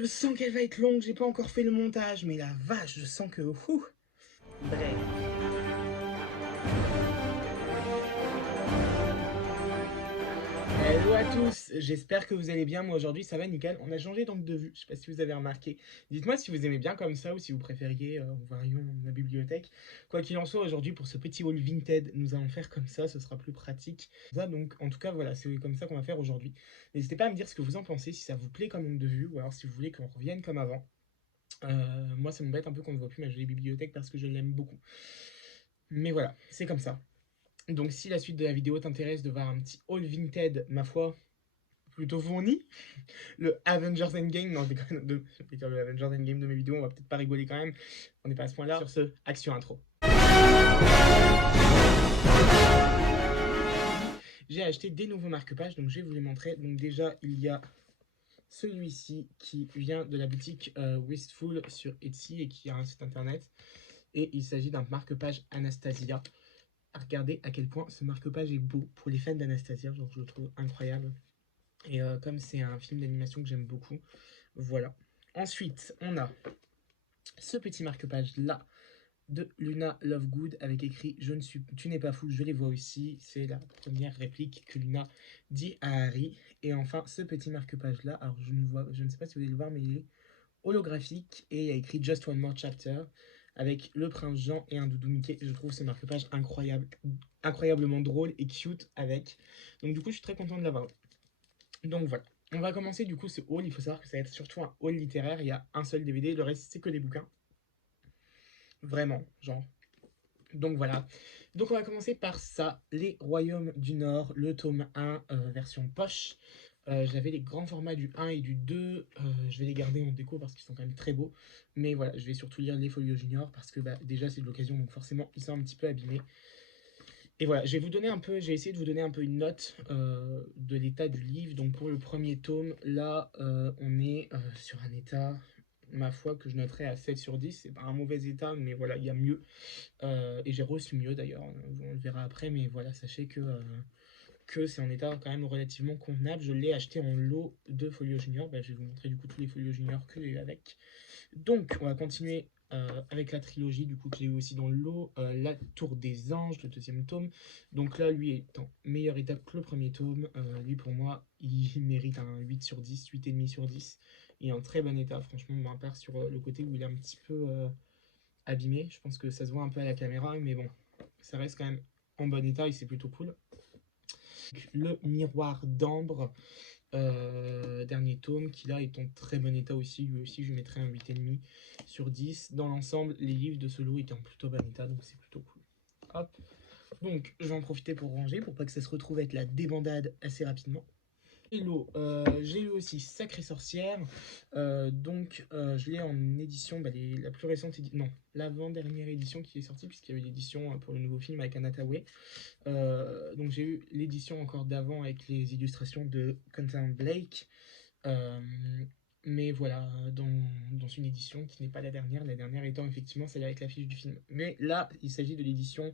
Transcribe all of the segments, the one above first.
Je sens qu'elle va être longue, j'ai pas encore fait le montage, mais la vache, je sens que... Bref. Hello à tous, j'espère que vous allez bien. Moi aujourd'hui ça va nickel. On a changé donc de vue, je sais pas si vous avez remarqué. Dites-moi si vous aimez bien comme ça ou si vous préfériez varions la bibliothèque. Quoi qu'il en soit, aujourd'hui pour ce petit haul Vinted, nous allons faire comme ça, ce sera plus pratique. Ça, donc en tout cas voilà, c'est comme ça qu'on va faire aujourd'hui. N'hésitez pas à me dire ce que vous en pensez, si ça vous plaît comme angle de vue ou alors si vous voulez qu'on revienne comme avant. Moi ça m'embête un peu qu'on ne voit plus ma jolie bibliothèque parce que je l'aime beaucoup. Mais voilà, c'est comme ça. Donc si la suite de la vidéo t'intéresse de voir un petit haul Vinted, ma foi, plutôt fourni, le Avengers Endgame, non je déconne, je vais dire le Avengers Endgame de mes vidéos, on va peut-être pas rigoler quand même, on n'est pas à ce point-là. Sur ce, action intro. J'ai acheté des nouveaux marque-pages, donc je vais vous les montrer. Donc déjà, il y a celui-ci qui vient de la boutique Wasteful sur Etsy et qui a un site internet. Et il s'agit d'un marque-page Anastasia. Regardez à quel point ce marque-page est beau pour les fans d'Anastasia, genre je le trouve incroyable. Et comme c'est un film d'animation que j'aime beaucoup, voilà. Ensuite, on a ce petit marque-page là de Luna Lovegood avec écrit tu n'es pas fou, je les vois aussi. C'est la première réplique que Luna dit à Harry. Et enfin, ce petit marque-page là, alors je ne sais pas si vous allez le voir, mais il est holographique et il y a écrit Just One More Chapter avec le prince Jean et un doudou Mickey. Je trouve ce marque-page incroyable, incroyablement drôle et cute avec. Donc du coup, je suis très content de l'avoir. Donc voilà. On va commencer du coup ce haul. Il faut savoir que ça va être surtout un haul littéraire. Il y a un seul DVD, le reste c'est que des bouquins. Vraiment, genre. Donc voilà. Donc on va commencer par ça, Les Royaumes du Nord, le tome 1, version poche. J'avais les grands formats du 1 et du 2, je vais les garder en déco parce qu'ils sont quand même très beaux. Mais voilà, je vais surtout lire les Folios Junior parce que bah, déjà c'est de l'occasion, donc forcément ils sont un petit peu abîmés. Et voilà, je vais vous donner un peu, j'ai essayé de vous donner un peu une note de l'état du livre. Donc pour le premier tome, là on est sur un état, ma foi, que je noterais à 7 sur 10. C'est pas un mauvais état, mais voilà, il y a mieux. Et j'ai reçu mieux d'ailleurs, on le verra après, mais voilà, sachez que c'est en état quand même relativement convenable. Je l'ai acheté en lot de Folio Junior. Bah, je vais vous montrer du coup tous les Folios Junior que j'ai eu avec. Donc on va continuer avec la trilogie du coup que j'ai eu aussi dans le lot, La Tour des Anges, le deuxième tome. Donc là lui est en meilleure étape que le premier tome. Lui pour moi il mérite un 8 sur 10, 8,5 sur 10. Il est en très bon état franchement, à part sur le côté où il est un petit peu abîmé. Je pense que ça se voit un peu à la caméra, mais bon, ça reste quand même en bon état et c'est plutôt cool. Le Miroir d'Ambre, dernier tome, qui là est en très bon état aussi. Lui aussi, je lui mettrais un 8,5 sur 10. Dans l'ensemble, les livres de ce lot étaient en plutôt bon état, donc c'est plutôt cool. Hop. Donc, je vais en profiter pour ranger, pour pas que ça se retrouve être la débandade assez rapidement. Hello, j'ai eu aussi Sacrée Sorcière, donc je l'ai en édition, bah, la plus récente édition, non, l'avant-dernière édition qui est sortie, puisqu'il y a eu l'édition pour le nouveau film avec Anna Thaoué. Donc j'ai eu l'édition encore d'avant avec les illustrations de Quentin Blake, mais voilà, dans une édition qui n'est pas la dernière étant effectivement celle avec l'affiche du film. Mais là, il s'agit de l'édition...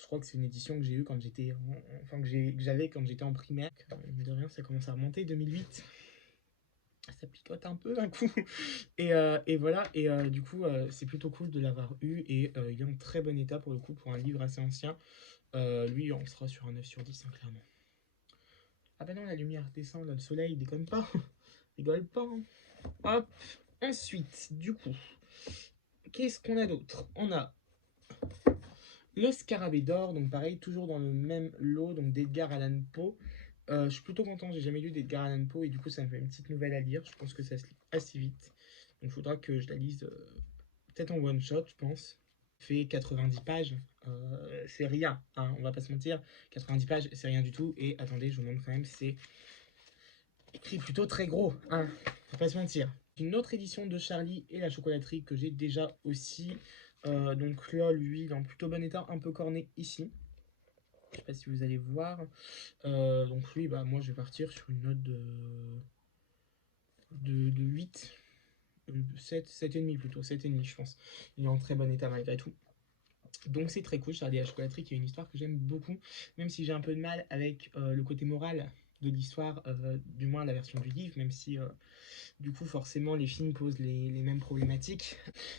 je crois que c'est une édition que j'ai eue quand j'étais, enfin que j'avais quand j'étais en primaire. Mais de rien, ça commence à remonter, 2008. Ça picote un peu d'un coup. Et voilà, et du coup, c'est plutôt cool de l'avoir eu. Et il est en très bon état pour le coup, pour un livre assez ancien. Lui, on sera sur un 9 sur 10, hein, clairement. Ah bah non, la lumière descend, là, le soleil, déconne pas. Rigole pas. Hein. Hop, ensuite, du coup, qu'est-ce qu'on a d'autre? On a le Scarabée d'or, donc pareil, toujours dans le même lot, donc d'Edgar Allan Poe. Je suis plutôt content, j'ai jamais lu d'Edgar Allan Poe et du coup ça me fait une petite nouvelle à lire. Je pense que ça se lit assez vite. Donc il faudra que je la lise peut-être en one shot, je pense. Fait 90 pages, c'est rien, hein, on va pas se mentir. 90 pages, c'est rien du tout. Et attendez, je vous montre quand même, c'est écrit plutôt très gros, hein, faut pas se mentir. Une autre édition de Charlie et la chocolaterie que j'ai déjà aussi. Donc là, lui, il est en plutôt bon état, un peu corné ici. Je sais pas si vous allez voir. Donc lui, bah, moi, je vais partir sur une note de 8. 7, 7,5 plutôt, 7,5 je pense. Il est en très bon état malgré tout. Donc c'est très cool, Charlie et la chocolaterie, qui est une histoire que j'aime beaucoup, même si j'ai un peu de mal avec le côté moral de l'histoire, du moins la version du livre, même si du coup forcément les films posent les mêmes problématiques.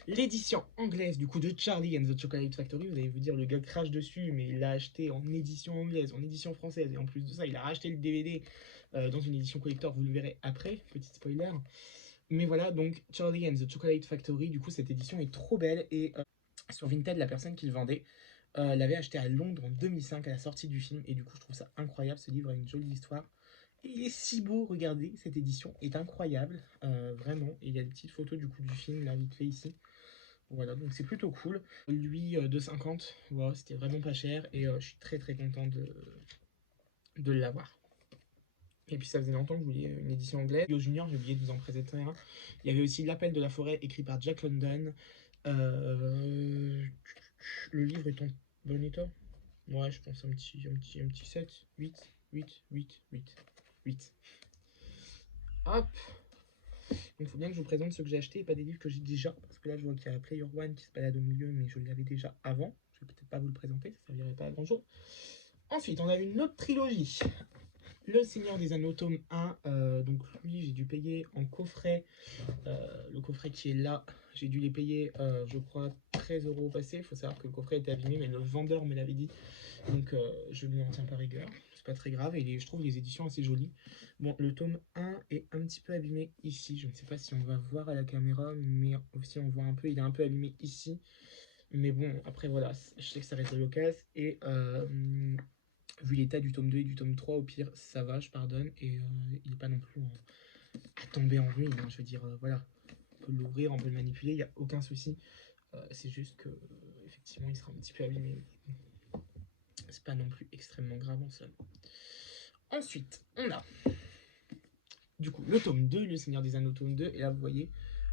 L'édition anglaise du coup de Charlie and the Chocolate Factory, vous allez vous dire le gars crache dessus, mais il l'a acheté en édition anglaise, en édition française, et en plus de ça il a racheté le DVD dans une édition collector, vous le verrez après, petit spoiler. Mais voilà, donc Charlie and the Chocolate Factory, du coup cette édition est trop belle, et sur Vinted, la personne qui le vendait l'avait acheté à Londres en 2005 à la sortie du film, et du coup je trouve ça incroyable, ce livre a une jolie histoire. Et il est si beau, regardez, cette édition est incroyable, vraiment, et il y a des petites photos du coup du film là vite fait ici. Voilà, donc c'est plutôt cool. Lui, 2,50, voilà, c'était vraiment pas cher, et je suis très très content de l'avoir. Et puis ça faisait longtemps que je voulais une édition anglaise. Yo Junior, j'ai oublié de vous en présenter un. Il y avait aussi L'appel de la forêt, écrit par Jack London. Le livre est en bon état. Ouais, je pense un petit 7, 8, 8, 8, 8, 8. Hop. Il faut bien que je vous présente ceux que j'ai achetés et pas des livres que j'ai déjà. Parce que là, je vois qu'il y a Player One qui se balade au milieu, mais je l'avais déjà avant. Je vais peut-être pas vous le présenter, ça servirait pas à grand chose. Ensuite, on a une autre trilogie. Le Seigneur des Anneaux, tome 1. Donc, lui, j'ai dû payer en coffret. Le coffret qui est là, j'ai dû les payer, je crois, 13 € au passé. Il faut savoir que le coffret était abîmé, mais le vendeur me l'avait dit. Donc, je ne lui en tiens pas rigueur. C'est pas très grave. Et je trouve les éditions assez jolies. Bon, le tome 1 est un petit peu abîmé ici. Je ne sais pas si on va voir à la caméra, mais aussi on voit un peu. Il est un peu abîmé ici. Mais bon, après, voilà. Je sais que ça reste de l'occasion. Et vu l'état du tome 2 et du tome 3, au pire, ça va, je pardonne. Et il n'est pas non plus à tomber en ruine. Hein, je veux dire, voilà. On peut l'ouvrir, on peut le manipuler, il n'y a aucun souci. C'est juste que, effectivement, il sera un petit peu abîmé. C'est pas non plus extrêmement grave en somme. Ensuite, on a du coup le tome 2, Le Seigneur des Anneaux, tome 2. Et là, vous voyez,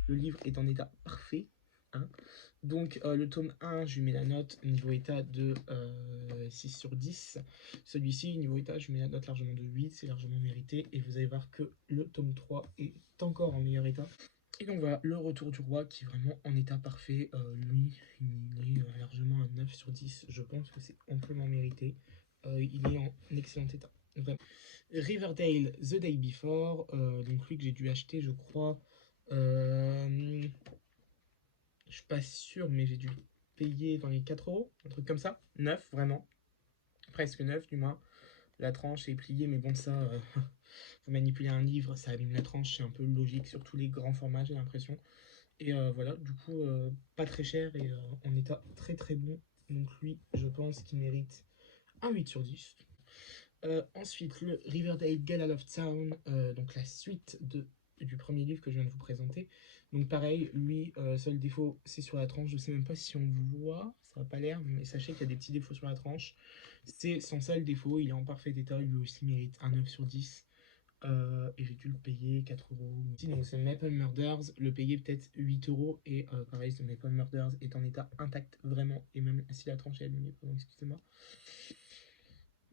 le livre est en état parfait. Hein. Donc, le tome 1, je lui mets la note niveau état de 6 sur 10. Celui-ci, niveau état, je lui mets la note largement de 8. C'est largement mérité. Et vous allez voir que le tome 3 est encore en meilleur état. Et donc voilà, le Retour du Roi qui est vraiment en état parfait. Lui, il est largement à 9 sur 10. Je pense que c'est amplement mérité. Il est en excellent état. Vraiment. Riverdale The Day Before. Donc lui que j'ai dû acheter, je crois. Je suis pas sûr, mais j'ai dû payer dans les 4 €. Un truc comme ça. 9, vraiment. Presque 9 du moins. La tranche est pliée, mais bon, ça, vous manipulez un livre, ça abîme la tranche. C'est un peu logique sur tous les grands formats, j'ai l'impression. Et voilà, du coup, pas très cher et en état très très bon. Donc lui, je pense qu'il mérite un 8 sur 10. Ensuite, le Riverdale Gala of Town, donc la suite du premier livre que je viens de vous présenter. Donc pareil, lui, seul défaut, c'est sur la tranche. Je sais même pas si on voit, ça n'a pas l'air, mais sachez qu'il y a des petits défauts sur la tranche. C'est son seul défaut, il est en parfait état, lui aussi mérite un 9 sur 10. Et j'ai dû le payer 4 €. Donc c'est Maple Murders, le payer peut-être 8 €. Et pareil, ce Maple Murders est en état intact, vraiment. Et même si la tranche est abîmée, pardon, excusez-moi.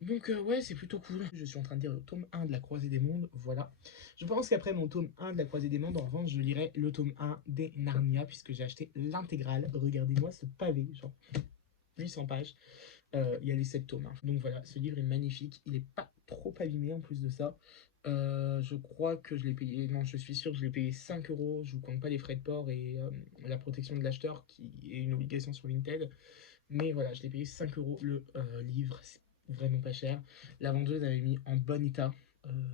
Donc ouais, c'est plutôt cool. Je suis en train de lire le tome 1 de la Croisée des Mondes, voilà. Je pense qu'après mon tome 1 de la Croisée des Mondes, en revanche, je lirai le tome 1 des Narnia, puisque j'ai acheté l'intégrale. Regardez-moi ce pavé, genre 800 pages. Il y a les 7 tomes. Hein. Donc voilà, ce livre est magnifique. Il n'est pas trop abîmé en plus de ça. Je crois que je l'ai payé, non, je suis sûr que je l'ai payé 5 €. Je vous compte pas les frais de port et la protection de l'acheteur qui est une obligation sur Vinted. Mais voilà, je l'ai payé 5 € le livre. C'est vraiment pas cher. La vendeuse avait mis en bon état.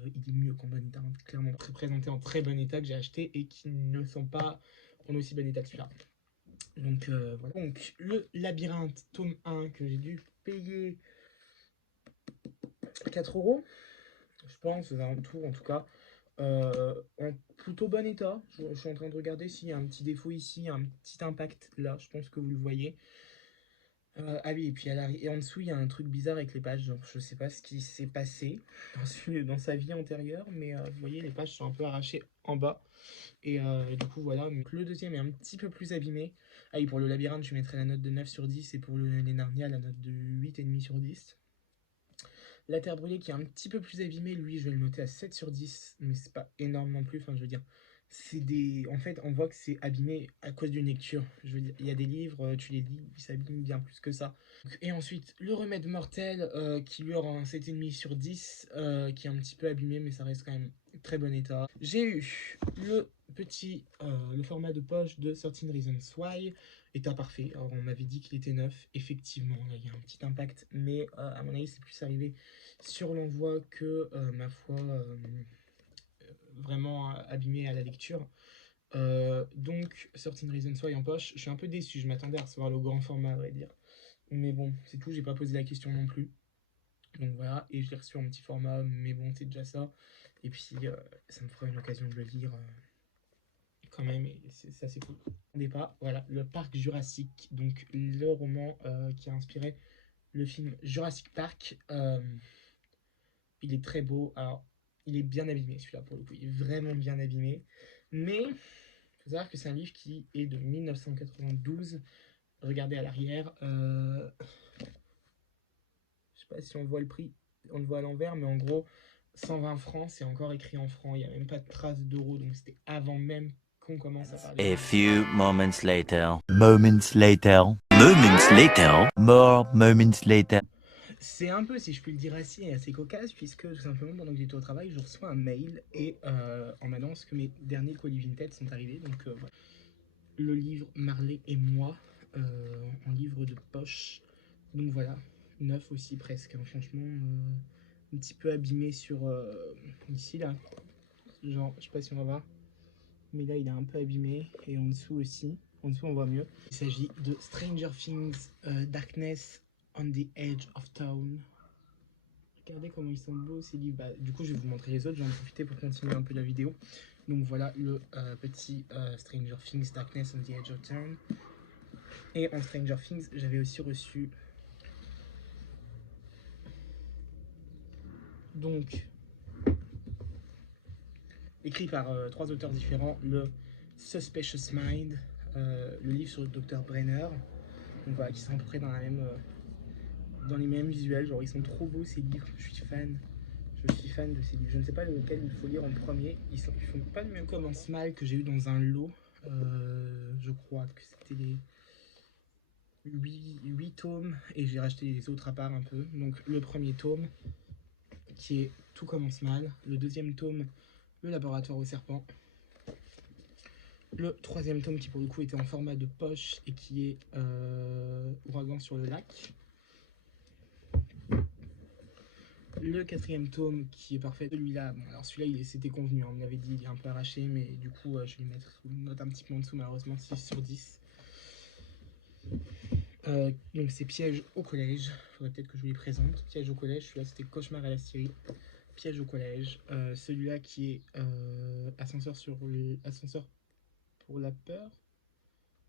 Il est mieux qu'en bon état, hein, clairement. Présenté en très bon état que j'ai acheté et qui ne sont pas en aussi bon état que celui-là. Donc voilà. Donc le Labyrinthe tome 1 que j'ai dû payer 4 €, je pense, aux alentours en tout cas. En plutôt bon état. Je suis en train de regarder s'il y a un petit défaut ici, un petit impact là. Je pense que vous le voyez. Ah oui, et puis et en dessous, il y a un truc bizarre avec les pages. Genre, je sais pas ce qui s'est passé dans sa vie antérieure, mais vous voyez, les pages sont un peu arrachées en bas. Et du coup, voilà. Donc, le deuxième est un petit peu plus abîmé. Ah oui, pour le labyrinthe, je mettrai la note de 9 sur 10 et pour les Narnia, la note de 8,5 sur 10. La Terre brûlée qui est un petit peu plus abîmée, lui, je vais le noter à 7 sur 10, mais c'est pas énorme non plus. Enfin, je veux dire, En fait, on voit que c'est abîmé à cause d'une lecture. Je veux dire, il y a des livres, tu les lis, ils s'abîment bien plus que ça. Et ensuite, le remède mortel, qui lui aura un 7,5 sur 10, qui est un petit peu abîmé, mais ça reste quand même très bon état. J'ai eu le format de poche de 13 Reasons Why, état parfait. Alors, on m'avait dit qu'il était neuf. Effectivement, là, il y a un petit impact, mais à mon avis, c'est plus arrivé sur l'envoi que, ma foi, vraiment abîmé à la lecture. Donc, 13 Reasons Why en poche. Je suis un peu déçu, je m'attendais à recevoir le grand format, à vrai dire. Mais bon, c'est tout, j'ai pas posé la question non plus. Donc voilà, et je l'ai reçu en petit format, mais bon, c'est déjà ça. Et puis, ça me fera une occasion de le lire quand même, et ça c'est cool. On n'est pas, voilà, le parc Jurassique, donc le roman qui a inspiré le film Jurassic Park. Il est très beau, alors il est bien abîmé celui-là pour le coup, il est vraiment bien abîmé. Mais il faut savoir que c'est un livre qui est de 1992. Regardez à l'arrière, je sais pas si on voit le prix, on le voit à l'envers, mais en gros, 120 francs, c'est encore écrit en francs, il n'y a même pas de trace d'euros, donc c'était avant même qu'on commence à parler. A few moments later. Moments later. Moments later. More moments later. C'est un peu, si je puis le dire ainsi, assez cocasse, puisque tout simplement, pendant que j'étais au travail, je reçois un mail et on m'annonce que mes derniers colis Vinted sont arrivés. Donc, voilà. Le livre Marley et moi, en livre de poche. Donc voilà, neuf aussi presque, hein. Franchement, un petit peu abîmé sur ici là. Genre, je sais pas si on va voir, mais là il est un peu abîmé, et en dessous aussi. En dessous on voit mieux. Il s'agit de Stranger Things, Darkness on the Edge of Town. Regardez comment ils sont beaux ces livres. Bah, du coup, je vais vous montrer les autres. Je vais en profiter pour continuer un peu la vidéo. Donc voilà le petit Stranger Things Darkness on the Edge of Town. Et en Stranger Things, j'avais aussi reçu donc écrit par trois auteurs différents, le Suspicious Mind, le livre sur le docteur Brenner. Donc voilà, qui sont à peu près dans la même dans les mêmes visuels. Genre ils sont trop beaux ces livres. Je suis fan. Je suis fan de ces livres. Je ne sais pas lequel il faut lire en premier. Ils font pas le même commence mal que j'ai eu dans un lot. Je crois que c'était les 8 tomes et j'ai racheté les autres à part un peu. Donc le premier tome qui est Tout commence mal. Le deuxième tome, Le laboratoire au serpent. Le troisième tome qui pour le coup était en format de poche et qui est Ouragan sur le lac. Le quatrième tome qui est parfait, celui-là, bon alors celui-là c'était convenu, hein, on me l'avait dit, il est un peu arraché, mais du coup je vais lui mettre une note un petit peu en dessous, malheureusement 6 sur 10. Donc c'est Piège au collège, faudrait peut-être que je vous les présente. Piège au collège, celui-là c'était Cauchemar à la Syrie. Piège au collège, celui-là qui est ascenseur pour la peur.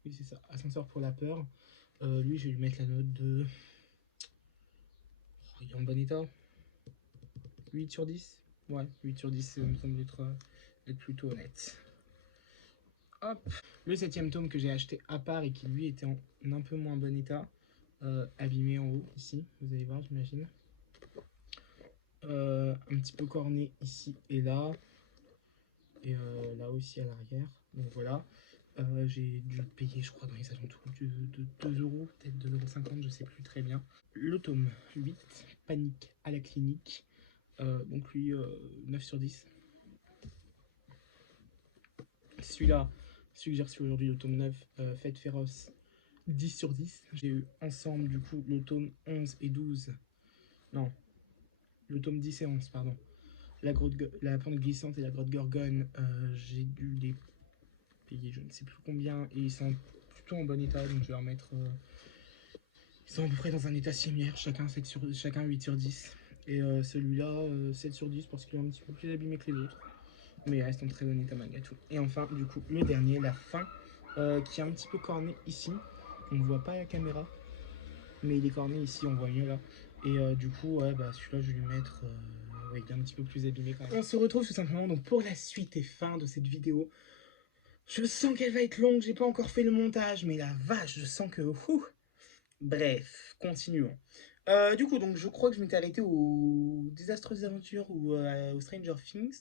Oui c'est ça, Ascenseur pour la peur. Lui je vais lui mettre la note de... Oh, il est en bon état. 8 sur 10. Ouais, 8 sur 10, ça me semble être plutôt honnête. Hop. Le septième tome que j'ai acheté à part et qui lui était en un peu moins bon état, abîmé en haut, ici, vous allez voir, j'imagine. Un petit peu corné ici et là. Et là aussi à l'arrière. Donc voilà. J'ai dû le payer, je crois, dans les alentours de 2 euros, peut-être 2,50 €, je sais plus très bien. Le tome 8, Panique à la clinique. Donc lui, 9 sur 10. Celui-là, celui que j'ai reçu aujourd'hui, le tome 9, Fête féroce, 10 sur 10. J'ai eu ensemble, du coup, le tome 11 et 12. Non, le tome 10 et 11, pardon. La pente glissante et la grotte Gorgone, j'ai dû les payer je ne sais plus combien. Et ils sont plutôt en bon état, donc je vais leur mettre... ils sont à peu près dans un état similaire, chacun 8 sur 10. Et celui-là, 7 sur 10 parce qu'il est un petit peu plus abîmé que les autres. Mais il reste en très bon état malgré tout. Et enfin, du coup, le dernier, la fin, qui est un petit peu corné ici. On ne voit pas la caméra, mais il est corné ici, on voit mieux là. Et du coup, ouais, bah, celui-là, je vais lui mettre... ouais, il est un petit peu plus abîmé quand même. On se retrouve tout simplement donc pour la suite et fin de cette vidéo. Je sens qu'elle va être longue, j'ai pas encore fait le montage, mais la vache, je sens que... Bref, continuons. Du coup, donc je crois que je m'étais arrêté aux Désastreuses Aventures ou aux Stranger Things.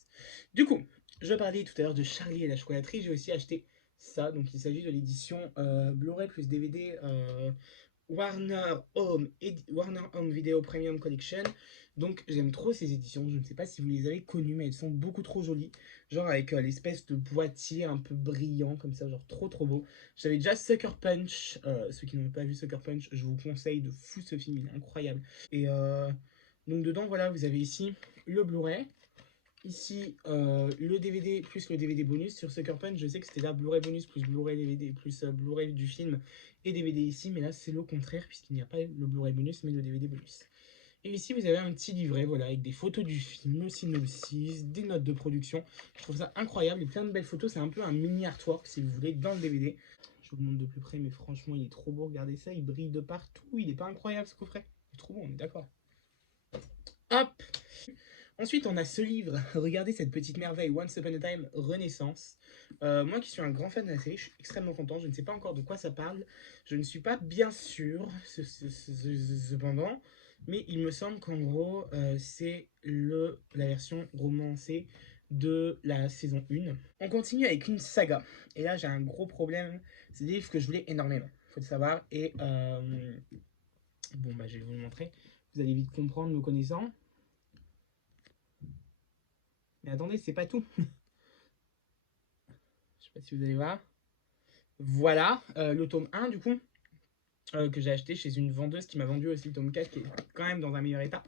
Du coup, Je parlais tout à l'heure de Charlie et la chocolaterie, j'ai aussi acheté ça, donc il s'agit de l'édition Blu-ray plus DVD Warner Home Video Premium Collection. Donc j'aime trop ces éditions, je ne sais pas si vous les avez connues, mais elles sont beaucoup trop jolies. Genre avec l'espèce de boîtier un peu brillant comme ça, genre trop trop beau. J'avais déjà Sucker Punch, ceux qui n'ont pas vu Sucker Punch, je vous conseille de fou ce film, il est incroyable. Et donc dedans, voilà, vous avez ici le Blu-ray. Ici, le DVD plus le DVD bonus. Sur Sucker Punch, je sais que c'était là Blu-ray bonus plus Blu-ray DVD plus Blu-ray du film et DVD ici, mais là c'est le contraire puisqu'il n'y a pas le Blu-ray bonus mais le DVD bonus. Et ici vous avez un petit livret voilà, avec des photos du film, le synopsis, des notes de production. Je trouve ça incroyable, et plein de belles photos, c'est un peu un mini artwork si vous voulez dans le DVD. Je vous le montre de plus près mais franchement il est trop beau, regardez ça, il brille de partout, il n'est pas incroyable ce coffret. Il est trop beau, on est d'accord. Hop! Ensuite, on a ce livre, regardez cette petite merveille, Once Upon a Time Renaissance. Moi qui suis un grand fan de la série, je suis extrêmement content, je ne sais pas encore de quoi ça parle, je ne suis pas bien sûr, cependant, mais il me semble qu'en gros, c'est la version romancée de la saison 1. On continue avec une saga, et là j'ai un gros problème, c'est des livres que je voulais énormément, faut le savoir, et bon bah je vais vous le montrer, vous allez vite comprendre me connaissant. Mais attendez, c'est pas tout. Je sais pas si vous allez voir. Voilà, le tome 1 du coup, que j'ai acheté chez une vendeuse qui m'a vendu aussi le tome 4 qui est quand même dans un meilleur état.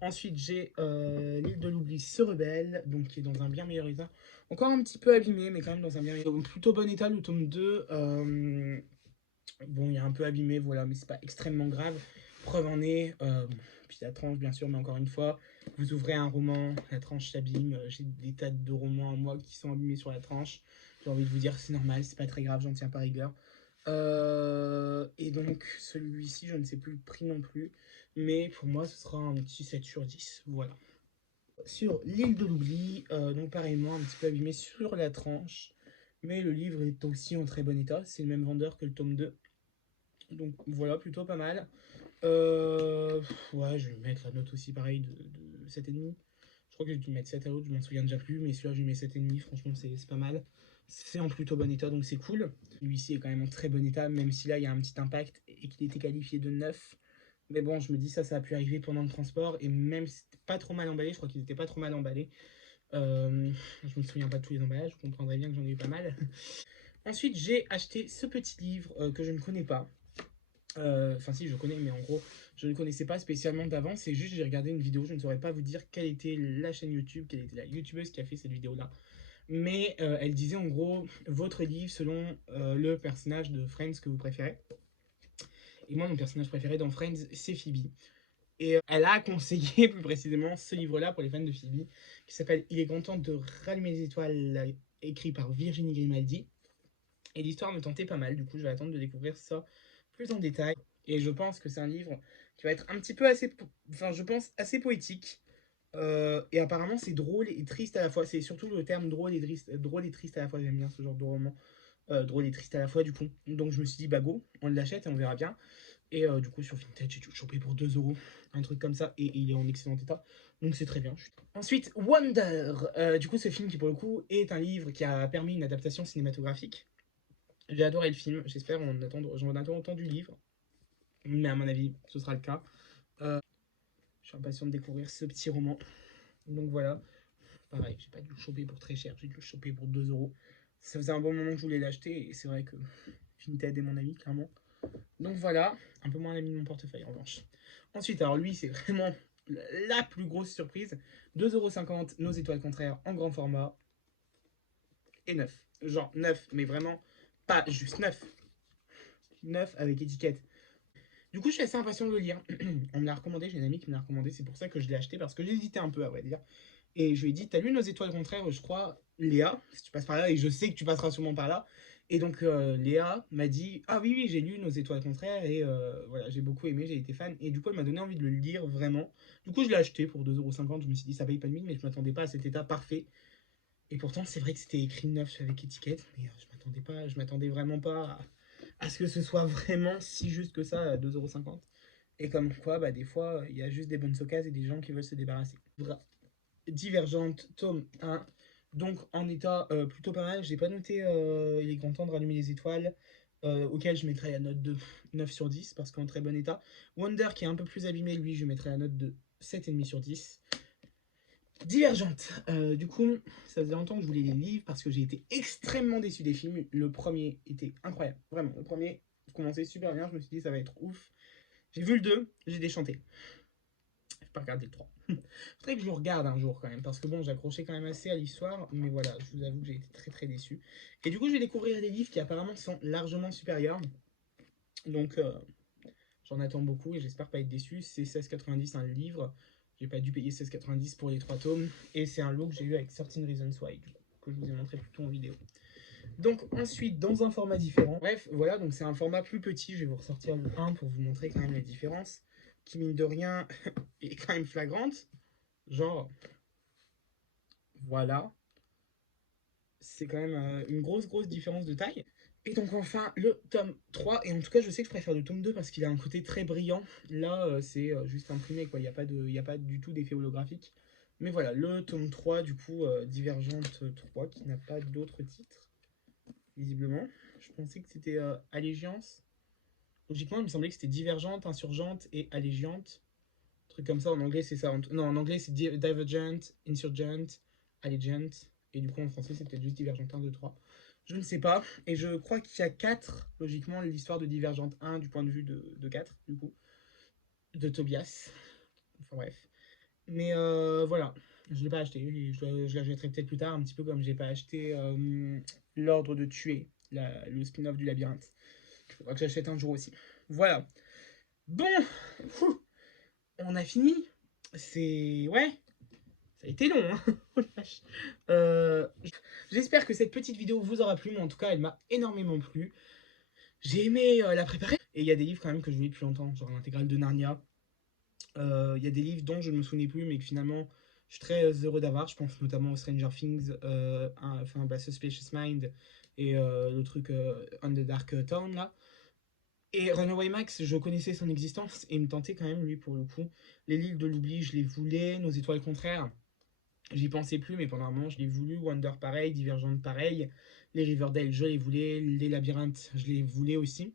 Ensuite, j'ai L'île de l'oubli se rebelle, donc qui est dans un bien meilleur état. Encore un petit peu abîmé, mais quand même dans un bien meilleur état. Plutôt bon état, le tome 2. Bon, il est un peu abîmé, voilà, mais c'est pas extrêmement grave. Preuve en est, puis la tranche bien sûr, mais encore une fois, vous ouvrez un roman, la tranche s'abîme. J'ai des tas de romans à moi qui sont abîmés sur la tranche. J'ai envie de vous dire, c'est normal, c'est pas très grave, j'en tiens pas rigueur. Et donc, celui-ci, je ne sais plus le prix non plus, mais pour moi, ce sera un petit 7 sur 10, voilà. Sur L'île de l'oubli, donc pareillement, un petit peu abîmé sur la tranche, mais le livre est aussi en très bon état, c'est le même vendeur que le tome 2. Donc voilà, plutôt pas mal. Ouais, je vais lui mettre la note aussi pareil de 7,5. Je crois que j'ai dû mettre 7 à l'autre, je m'en souviens déjà plus, mais celui-là, je lui mets 7,5. Franchement, c'est pas mal. C'est en plutôt bon état, donc c'est cool. Celui-ci est quand même en très bon état, même si là, il y a un petit impact et qu'il était qualifié de 9. Mais bon, je me dis, ça a pu arriver pendant le transport, et même si c'était pas trop mal emballé, je crois qu'ils étaient pas trop mal emballés. Je me souviens pas de tous les emballages, vous comprendrez bien que j'en ai eu pas mal. Ensuite, j'ai acheté ce petit livre que je ne connais pas. Enfin si, je connais, mais en gros, je ne connaissais pas spécialement d'avant. C'est juste, j'ai regardé une vidéo, je ne saurais pas vous dire quelle était la chaîne YouTube, quelle était la youtubeuse qui a fait cette vidéo-là. Mais elle disait en gros, votre livre selon le personnage de Friends que vous préférez. Et moi, mon personnage préféré dans Friends, c'est Phoebe. Et elle a conseillé plus précisément ce livre-là pour les fans de Phoebe, qui s'appelle Il est grand temps de rallumer les étoiles, écrit par Virginie Grimaldi. Et l'histoire me tentait pas mal, du coup je vais attendre de découvrir ça plus en détail. Et je pense que c'est un livre qui va être un petit peu assez, enfin je pense assez poétique. Et apparemment c'est drôle et triste à la fois. C'est surtout le terme drôle et triste à la fois. J'aime bien ce genre de roman. Drôle et triste à la fois du coup. Donc je me suis dit bah go, on l'achète et on verra bien. Et du coup sur Vinted j'ai dû le choper pour 2 euros. Un truc comme ça. Et il est en excellent état. Donc c'est très bien. Ensuite Wonder. Du coup ce film qui pour le coup est un livre qui a permis une adaptation cinématographique. J'ai adoré le film, j'espère j'en attends du livre, mais à mon avis, ce sera le cas. Je suis impatient de découvrir ce petit roman. Donc voilà, pareil, j'ai pas dû le choper pour très cher, j'ai dû le choper pour 2 euros. Ça faisait un bon moment que je voulais l'acheter, et c'est vrai que Vinted est mon ami, clairement. Donc voilà, un peu moins l'ami de mon portefeuille en revanche. Ensuite, alors lui, c'est vraiment la plus grosse surprise. 2,50 €, Nos étoiles contraires en grand format. Et 9. Genre 9, mais vraiment pas juste 9. 9 avec étiquette. Du coup, je suis assez impatient de le lire. On me l'a recommandé, j'ai une amie qui me l'a recommandé, c'est pour ça que je l'ai acheté, parce que j'hésitais un peu, à vrai dire. Et je lui ai dit, t'as lu Nos étoiles contraires, je crois, Léa, si tu passes par là, et je sais que tu passeras sûrement par là. Et donc, Léa m'a dit, ah oui, oui, j'ai lu Nos étoiles contraires, et voilà, j'ai beaucoup aimé, j'ai été fan. Et du coup, elle m'a donné envie de le lire, vraiment. Du coup, je l'ai acheté pour 2,50 €, je me suis dit, ça paye pas de mine, mais je m'attendais pas à cet état parfait. Et pourtant, c'est vrai que c'était écrit 9 avec étiquette, mais je m'attendais vraiment pas à ce que ce soit vraiment si juste que ça à 2,50 €. Et comme quoi, bah, des fois, il y a juste des bonnes occasions et des gens qui veulent se débarrasser. Divergente, tome 1. Donc en état plutôt pas mal. J'ai pas noté Il est grand temps de rallumer les étoiles, auquel je mettrais la note de 9 sur 10 parce qu'en très bon état. Wonder qui est un peu plus abîmé, lui je mettrais la note de 7,5 sur 10. Divergente. Du coup, ça faisait longtemps que je voulais les livres parce que j'ai été extrêmement déçu des films. Le premier était incroyable, vraiment. Le premier commençait super bien, je me suis dit ça va être ouf. J'ai vu le 2, j'ai déchanté. Je vais pas regarder le 3. Faudrait que je le regarde un jour quand même, parce que bon, j'accrochais quand même assez à l'histoire, mais voilà, je vous avoue que j'ai été très très déçu. Et du coup, je vais découvrir des livres qui apparemment sont largement supérieurs. Donc, j'en attends beaucoup et j'espère pas être déçu. C'est 16,90 un livre. J'ai pas dû payer 16,90 pour les 3 tomes. Et c'est un lot que j'ai eu avec 13 Reasons Why, du coup, que je vous ai montré plus tôt en vidéo. Donc ensuite, dans un format différent. Bref, voilà, donc c'est un format plus petit. Je vais vous ressortir le 1 pour vous montrer quand même la différence, qui mine de rien est quand même flagrante. Genre, voilà. C'est quand même une grosse différence de taille. Et donc enfin le tome 3, et en tout cas je sais que je préfère le tome 2 parce qu'il a un côté très brillant. Là c'est juste imprimé quoi, il n'y a pas du tout d'effet holographique. Mais voilà, le tome 3 du coup, Divergente 3, qui n'a pas d'autre titre, visiblement. Je pensais que c'était Allégeance. Logiquement il me semblait que c'était Divergente, Insurgente et Allégeante. Un truc comme ça, en anglais c'est ça. Non, en anglais c'est Divergent, Insurgent, Allegiant. Et du coup en français c'est peut-être juste Divergente 1, 2, 3. Je ne sais pas. Et je crois qu'il y a 4, logiquement, l'histoire de Divergente 1 du point de vue de 4, du coup. De Tobias. Enfin bref. Mais voilà. Je ne l'ai pas acheté. Je l'achèterai peut-être plus tard, un petit peu comme je n'ai pas acheté L'Ordre de Tuer, le spin-off du labyrinthe. Il faudra que j'achète un jour aussi. Voilà. Bon. On a fini. C'est... Ouais. Ça a été long, hein. Oh la vache. J'espère que cette petite vidéo vous aura plu, mais en tout cas, elle m'a énormément plu. J'ai aimé la préparer. Et il y a des livres quand même que je lis depuis longtemps, genre l'intégrale de Narnia. Il y a des livres dont je ne me souvenais plus, mais que finalement, je suis très heureux d'avoir. Je pense notamment au Stranger Things, Suspicious Mind, et le truc On the Dark Town, là. Et Runaway Max, je connaissais son existence, et il me tentait quand même, lui, pour le coup. Les livres de l'oubli, je les voulais. Nos étoiles contraires, j'y pensais plus, mais pendant un moment, je l'ai voulu. Wonder, pareil. Divergente, pareil. Les Riverdale, je les voulais. Les Labyrinthes, je les voulais aussi.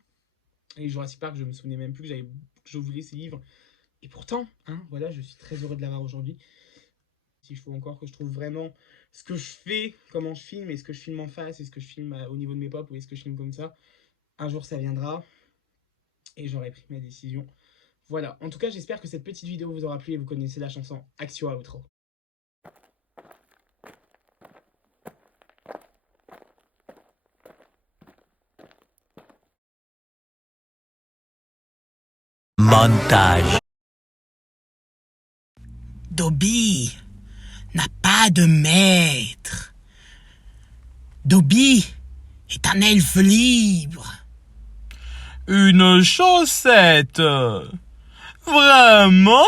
Et Jurassic Park, je me souvenais même plus que je voulais ces livres. Et pourtant, hein, voilà, je suis très heureux de l'avoir aujourd'hui. Si je faut encore que je trouve vraiment ce que je fais, comment je filme, est-ce que je filme en face, est-ce que je filme au niveau de mes pop, ou est-ce que je filme comme ça. Un jour, ça viendra. Et j'aurai pris ma décision. Voilà, en tout cas, j'espère que cette petite vidéo vous aura plu et vous connaissez la chanson Axio Outro. Montage. Dobby n'a pas de maître. Dobby est un elfe libre. Une chaussette. Vraiment ?